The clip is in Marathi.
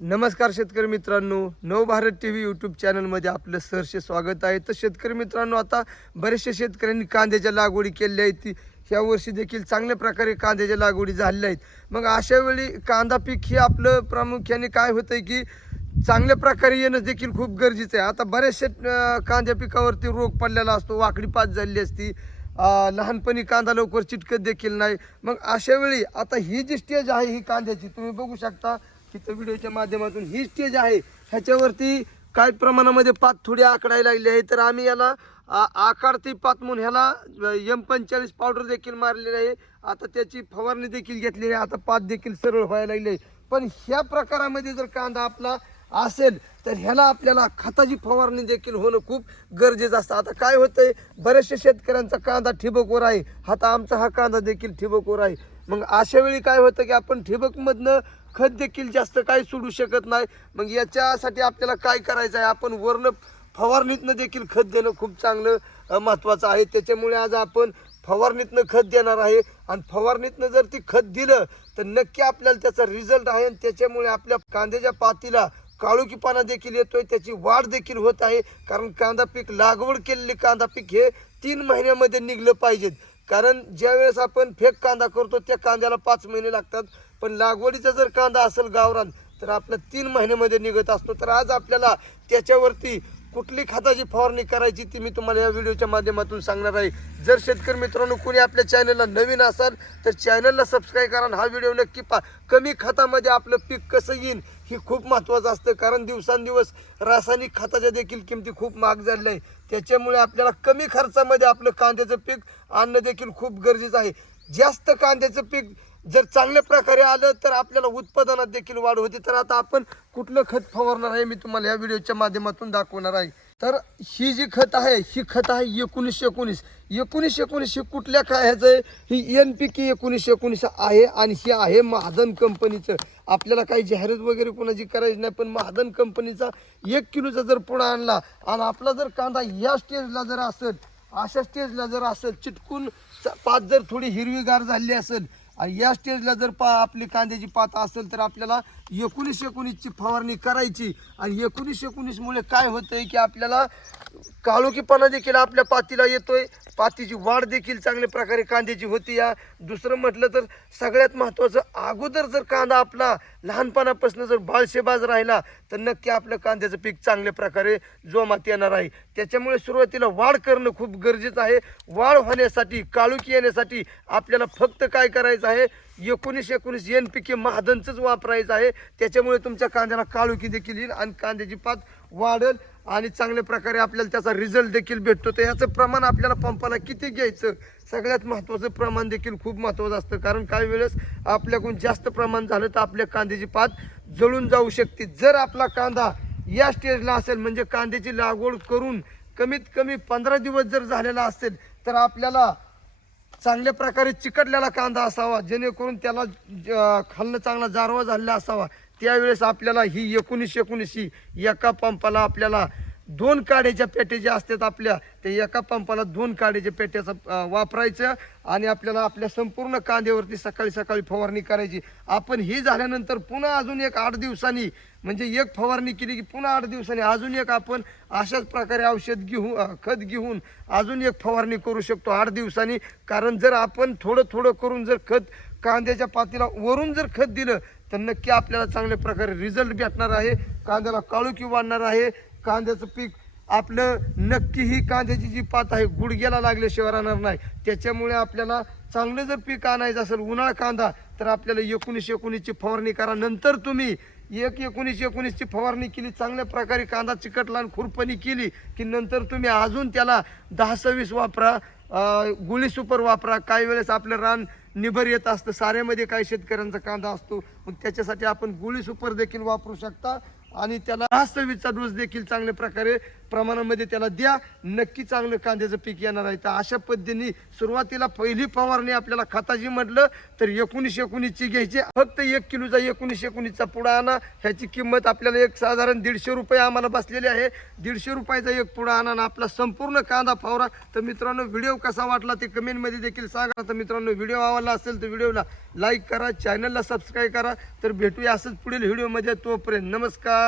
नमस्कार शेतकरी मित्रांनो नवभारत टी व्ही यूट्यूब चॅनलमध्ये आपलं सहर्ष स्वागत आहे. तर शेतकरी मित्रांनो आता बरेचशा शेतकऱ्यांनी कांद्याच्या लागवडी केलेल्या आहेत. ती ह्या वर्षी देखील चांगल्या प्रकारे कांद्याच्या लागवडी झालेल्या आहेत. मग अशा वेळी कांदा पीक हे आपलं प्रामुख्याने काय होतं आहे की चांगल्या प्रकारे येणं देखील खूप गरजेचं आहे. आता बऱ्याचशा कांद्या पिकावरती रोग पडलेला असतो वाकडी पात झालेली असती लहानपणी कांदा लवकर चिटकत देखील नाही. मग अशा वेळी आता ही जी स्टेज आहे ही कांद्याची तुम्ही बघू शकता तिथं व्हिडिओच्या माध्यमातून ही स्टेज आहे. ह्याच्यावरती काय प्रमाणामध्ये पात थोडी आकडायला लागली आहे. तर आम्ही याला आ- आकारती पात म्हणून ह्याला एम पंचेचाळीस पावडर देखील मारलेली आहे. आता त्याची फवारणी देखील घेतलेली आहे. आता पात देखील सरळ व्हायला लागली आहे. पण ह्या प्रकारामध्ये जर कांदा आपला असेल तर ह्याला आपल्याला खताची फवारणी देखील होणं खूप गरजेचं असतं. आता काय होतंय? बऱ्याचशा शेतकऱ्यांचा कांदा ठिबकवर आहे. आता आमचा हा कांदा देखील ठिबकवर आहे. मग अशा वेळी काय होतं की आपण ठिबकमधनं खत देखील जास्त काही सोडू शकत नाही. मग याच्यासाठी आपल्याला काय करायचं आहे आपण वर्ण फवारणीतनं देखील खत देणं खूप चांगलं महत्त्वाचं आहे. त्याच्यामुळे आज आपण फवारणीतनं खत देणार आहे. आणि फवारणीतनं जर ती खत दिलं तर नक्की आपल्याला त्याचा रिझल्ट आहे. आणि त्याच्यामुळे आपल्या कांद्याच्या पातीला काळुकीपाना देखील येतोय. त्याची वाढ देखील होत आहे. कारण कांदा पीक लागवड केलेली कांदा पीक हे तीन महिन्यामध्ये निघलं पाहिजेत. कारण ज्यावेळेस आपण फेक कांदा करतो त्या कांद्याला पाच महिने लागतात. पण लागवडीचा जर कांदा असेल गावरान तर आपला तीन महिन्यामध्ये निघत असतो. तर आज आपल्याला त्याच्यावरती कुठली खताची फवारणी करायची ती मी तुम्हाला या व्हिडिओच्या माध्यमातून सांगणार आहे. जर शेतकरी मित्रांनो कोणी आपल्या चॅनलला नवीन असाल तर चॅनलला सबस्क्राईब करा हा व्हिडिओ नक्की पा कमी खतामध्ये आपलं पीक कसं येईल ही खूप महत्त्वाचं असतं कारण दिवसांदिवस रासायनिक खताच्या देखील किमती खूप महाग झालेल्या आहे त्याच्यामुळे आपल्याला कमी खर्चामध्ये आपलं कांद्याचं पीक आणणं देखील खूप गरजेचं आहे. जास्त कांद्याचं पीक जर चांगल्या प्रकारे आलं तर आपल्याला उत्पादनात देखील वाढ होते. तर आता आपण कुठलं खत फवारणार आहे मी तुम्हाला या व्हिडिओच्या माध्यमातून दाखवणार आहे. तर ही जी खत आहे ही खत आहे एकोणीसशे एकोणीस. एकोणीसशे एकोणीस ही कुठल्या काय ह्याचं आहे? ही एन पी के एकोणीसशे एकोणीस आहे आणि ही आहे महादन कंपनीचं. आपल्याला काही जाहिरात वगैरे कोणाची करायची नाही पण महादन कंपनीचा एक किलोचा जर पुडा आणला आणि आपला जर कांदा या स्टेजला जर असेल अशा स्टेजला जर असेल चिटकून पाच पात जर थोडी हिरवीगार झाली असेल आणि या स्टेजला जर पा आपली कांद्याची पात असेल तर आपल्याला एकोणीसशे एकोणीसची फवारणी करायची. आणि एकोणीसशे एकोणीसमुळे काय होतंय की आपल्याला काळोखीपणा देखील आपल्या पातीला येतोय. पातीची वाढ देखील चांगल्या प्रकारे कांद्याची होती या. दुसरं म्हटलं तर सगळ्यात महत्त्वाचं अगोदर जर कांदा आपला लहानपणापासून जर बाळशेबाज राहिला तर नक्की आपलं कांद्याचं पीक चांगल्या प्रकारे जोमात येणार आहे. त्याच्यामुळे सुरुवातीला वाढ करणं खूप गरजेचं आहे. वाढ होण्यासाठी काळोखी येण्यासाठी आपल्याला फक्त काय करायचं आहे. एकोणीस एकोणीस एन पी के महादनचंच वापरायचं आहे. त्याच्यामुळे तुमच्या कांद्याला काळुकी देखील येईल आणि कांद्याची पात वाढेल आणि चांगल्या प्रकारे आपल्याला त्याचा रिझल्ट देखील भेटतो. तर याचं प्रमाण आपल्याला पंपाला किती घ्यायचं? सगळ्यात महत्त्वाचं प्रमाण देखील खूप महत्त्वाचं असतं. कारण काही वेळेस आपल्याकडून जास्त प्रमाण झालं तर आपल्या कांद्याची पात जळून जाऊ शकते. जर आपला कांदा या स्टेजला असेल म्हणजे कांद्याची लागवड करून कमीत कमी पंधरा दिवस जर झालेला असेल तर आपल्याला चांगल्या प्रकारे चिकटलेला कांदा असावा जेणेकरून त्याला ज- खालनं चांगला जारवा झालेला असावा. त्यावेळेस आपल्याला ही एकोणीस एकोणीस ही एका पंपाला आपल्याला दोन काड्याच्या पेट्या ज्या असतात आपल्या ते एका पंपाला दोन काड्याच्या पेट्याचं वापरायचं आणि आपल्याला आपल्या संपूर्ण कांद्यावरती सकाळी सकाळी फवारणी करायची. आपण ही झाल्यानंतर पुन्हा अजून एक आठ दिवसांनी म्हणजे एक फवारणी केली की पुन्हा आठ दिवसांनी अजून एक आपण अशाच प्रकारे औषध घेऊन खत घेऊन अजून एक फवारणी करू शकतो आठ दिवसांनी. कारण जर आपण थोडं थोडं करून जर खत कांद्याच्या पातीला वरून जर खत दिलं तर नक्की आपल्याला चांगल्या प्रकारे रिझल्ट भेटणार आहे. कांद्याला काळुकी वाढणार आहे. कांद्याचं पीक आपलं नक्की ही कांद्याची जी पात आहे गुडघ्याला लागल्याशिवाय राहणार नाही. त्याच्यामुळे आपल्याला चांगलं जर पीक आणायचं असेल उन्हाळा कांदा तर आपल्याला एकोणीस एकोणीसची फवारणी करा. नंतर तुम्ही एक एकोणीस एकोणीसची फवारणी केली चांगल्या प्रकारे कांदा चिकटला आणि खुरपणी केली की नंतर तुम्ही अजून त्याला दहा सव्वीस वापरा गुळी सुपर वापरा. काही वेळेस आपलं रान निभर येत असतं. साऱ्यामध्ये काही शेतकऱ्यांचा कांदा असतो. मग त्याच्यासाठी आपण गुळी सुपर देखील वापरू शकता. आणि त्याला रास्तवीचा डोस देखील चांगल्या प्रकारे प्रमाणामध्ये त्याला द्या. नक्की चांगलं कांद्याचं पीक येणार आहे. तर अशा पद्धतीने सुरुवातीला पहिली फवारणी आपल्याला खताची म्हटलं तर एकोणीस एकोणीसची घ्यायची. फक्त एक किलोचा एकोणीस एकोणीसचा पुडा आणा. ह्याची किंमत आपल्याला एक साधारण दीडशे रुपये आम्हाला बसलेली आहे. दीडशे रुपयाचा एक पुडा आणा आणि आपला संपूर्ण कांदा फवारा. तर मित्रांनो व्हिडिओ कसा वाटला ते कमेंटमध्ये देखील सांगा. तर मित्रांनो व्हिडिओ आवडला असेल तर व्हिडिओला लाईक करा चॅनलला सबस्क्राईब करा. तर भेटूया असंच पुढील व्हिडिओमध्ये. तोपर्यंत नमस्कार.